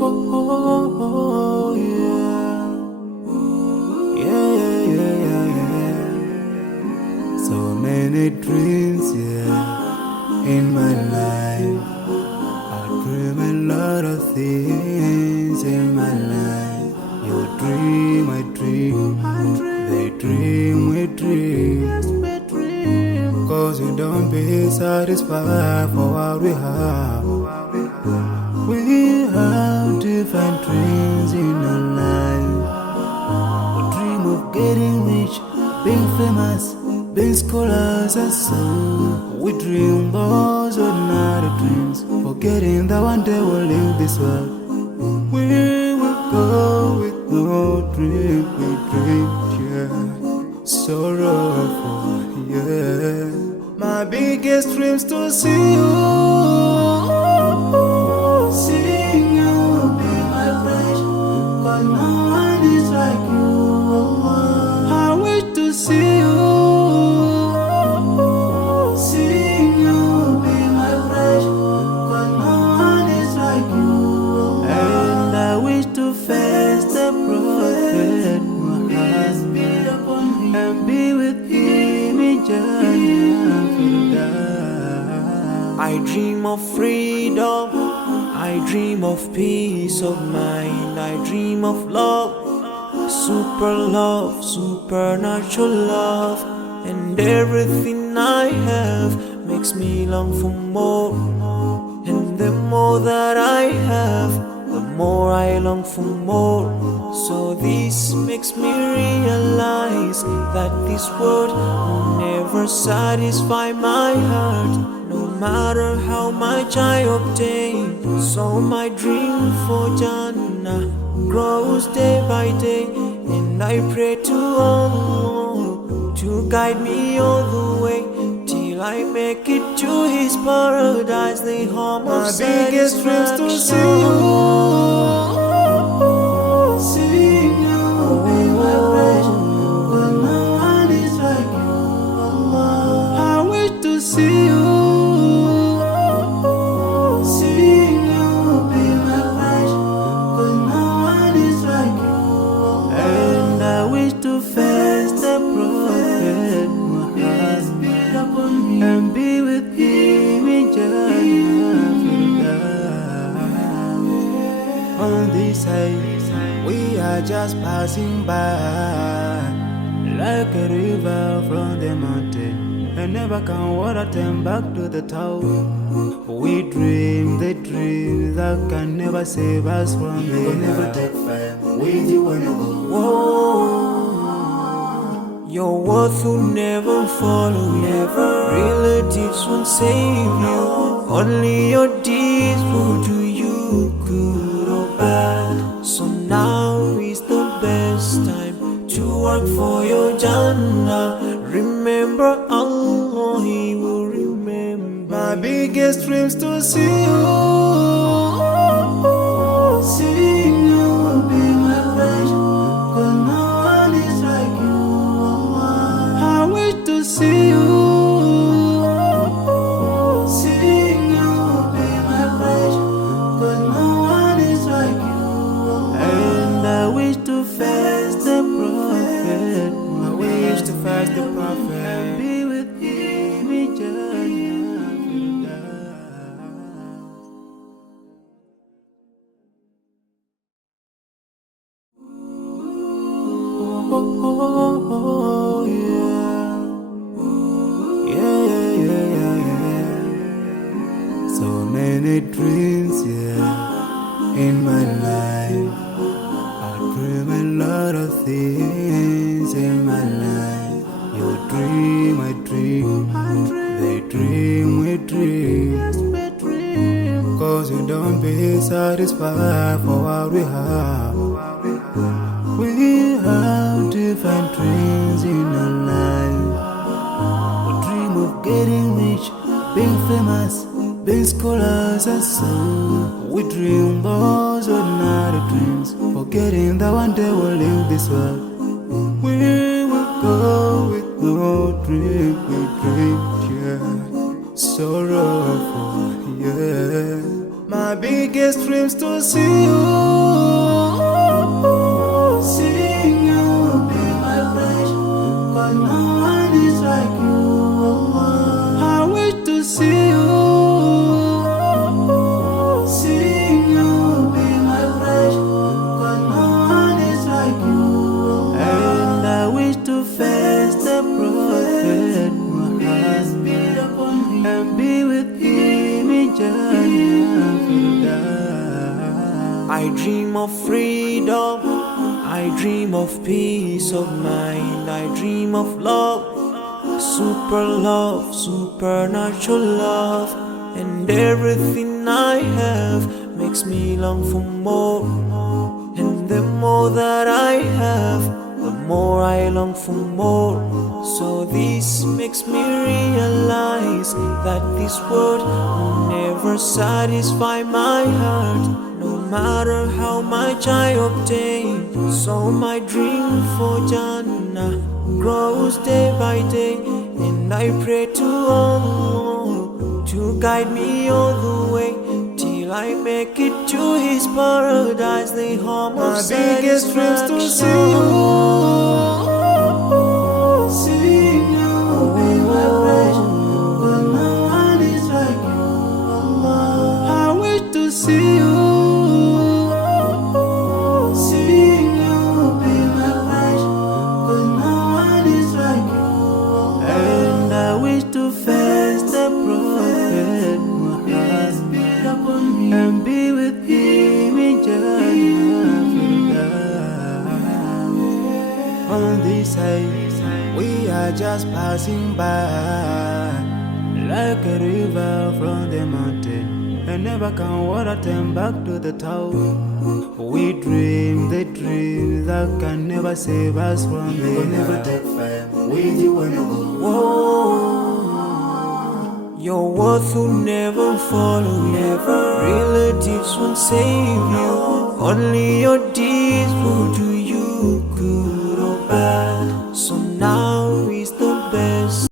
Oh, yeah. Yeah, yeah, yeah, yeah. So many dreams, yeah, in my life. I dream a lot of things in my life. You dream, I dream. They dream, we dream. Cause we don't be satisfied for what we have. We have different dreams in our life. We dream of getting rich, being famous, being scholars and so. We dream those ordinary dreams, forgetting that one day we'll leave this world. We will go with no dream, we dream, yeah. Sorrowful, yeah. My biggest dreams to see you. Seeing you will be my wish, cause no one is like you. I wish to see you. Seeing you will be my wish, cause no one is like you. And I wish to face the prophet Muhammad and be with him in Jannah. I dream of freedom, I dream of peace of mind, I dream of love, supernatural love, and everything I have makes me long for more. And the more that I have, the more I long for more. So this makes me realize that this world will never satisfy my heart, no matter how much I obtain. So my dream for Jannah grows day by day, and I pray to Allah to guide me all the way till I make it to His paradise, the home of satisfaction. My biggest dreams to see you. Seeing you will be my wish, cause no one is like you. I wish to see you. Seeing you will be my wish, cause no one is like you. And I wish to face the prophet Muhammad and be with him in Jannah. On this side, we are just passing by, like a river from the mountain, and never can water turn back to the town. We dream the dream that can never save us from the We'll never take fire with you when you go. Whoa, your worth will never follow you. Relatives won't save you. Only your deeds will do you good or bad. So now is the best time to work for your Jannah. Remember Allah, He will remember. My biggest dreams to see you. Seeing you will be my wish, cause no one is like you. I wish to see you. Seeing you will be my wish, cause no one is like you. And I wish to face the prophet. I wish to face the prophet and be with him in Jannah. Oh, yeah. Yeah, yeah, yeah, yeah. So many dreams, yeah, in my life. I dream a lot of things in my life. You dream, I dream. They dream, we dream. Cause we don't be satisfied for what we have. We have different dreams in our life. We dream of getting rich, being famous, being scholars and so. We dream those ordinary dreams, forgetting that one day we'll leave this world. We will go with no dream, we dream, yeah. Sorrowful, yeah. My biggest dreams to see you. Seeing you will be my wish, 'cause no one is like you, Allah. I wish to see you. Seeing you will be my wish, 'cause no one is like you, Allah. And I wish to face the Prophet Peace be upon Muhammad him. and be with him in Jannah Firdaus. I dream of freedom, I dream of peace of mind, I dream of love, supernatural love, and everything I have makes me long for more. And the more that I have, the more I long for more. So this makes me realize that this world will never satisfy my heart, no matter how much I obtain. So my dream for Jannah grows day by day, and I pray to Allah to guide me all the way till I make it to His paradise, the home of My biggest dreams to see you. Seeing you will be my wish, 'cause no one is like you, Allah. I wish to see you. Seeing you will be my wish, 'cause no one is like you, Allah. And I wish to face the Prophet Peace be Muhammad upon him. and be with him in Jannah Firdaus. On this side, we are just passing by, like a river from the mountain, and never can water turn back to the town. We dream the dreams that can never save us from the We'll never take fire with you when I go. Your worth will never follow you. Relatives won't save you. Only your deeds will do you good or bad. So now is